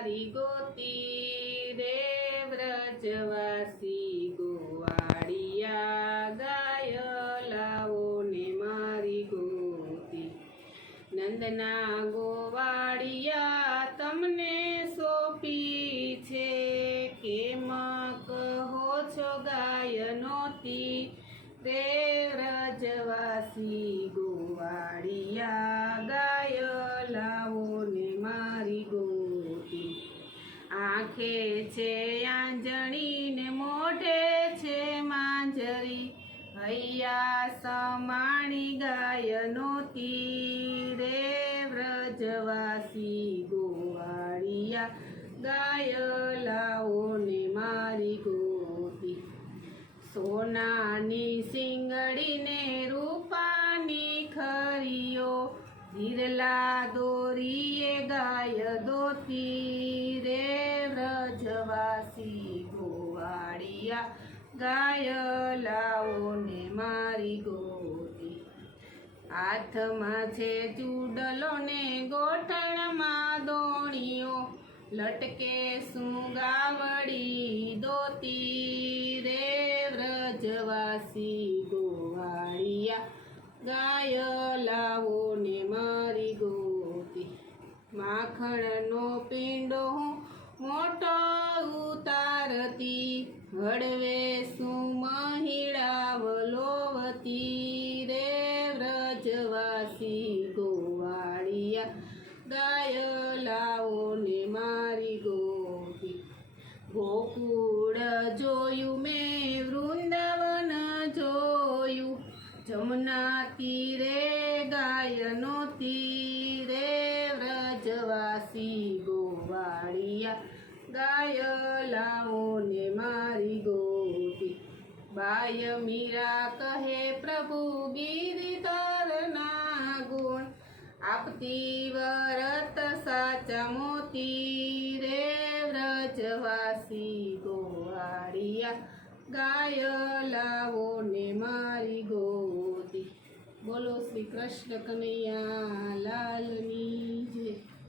મારી ગોતી રે વ્રજવાસી ગોવાળિયા ગાય લાવો ને મારી ગોતી. નંદના ગોવાળિયા તમને સોંપી છે કેમ કહો છો ગાય નોતી? રે વ્રજવાસી ગોવાળિયા આંખે છે આંજણી ને મોઢે છે માંજરી. હૈયા સમાણી ગાય નોતી રે વ્રજવાસી ગોવાળિયા ગાય લાવો ને મારી ગોતી. સોનાની સિંગડીને રૂપાની ખરીઓ ધીરલા દોરીએ ગાય દોતી. ગોવાળિયા ગાય લાવો ને મારી ગોતી. હાથમાં છે ચૂડલો ને ગોઠણમાં દોણીઓ લટકે સુગાવડી દોતી રે વ્રજવાસી ગોવાળિયા. ગાય લાવો ને મારી ગોતી. માખણનો પીંડો હું મોટો ઉતારતી હળવે સુમહિળાવલોવતી રે વ્રજવાસી ગોવાળિયા ગાય લાવો ને મારી ગોતી ગોકુળ જોયું મેં, વૃંદાવન જોયું. જમના તીરે ગાયનો તીરે વ્રજવાસી ગોવાળિયા ગાય લાવો ને મારી ગોતી બાય મીરા કહે, પ્રભુ, ગીરીધરના ગુણ આપતી વરત સાચા મોતી રે વ્રજવાસી ગોવાળિયા. ગાય લાવો ને મારી ગોતી બોલો શ્રી કૃષ્ણ કનૈયા લાલની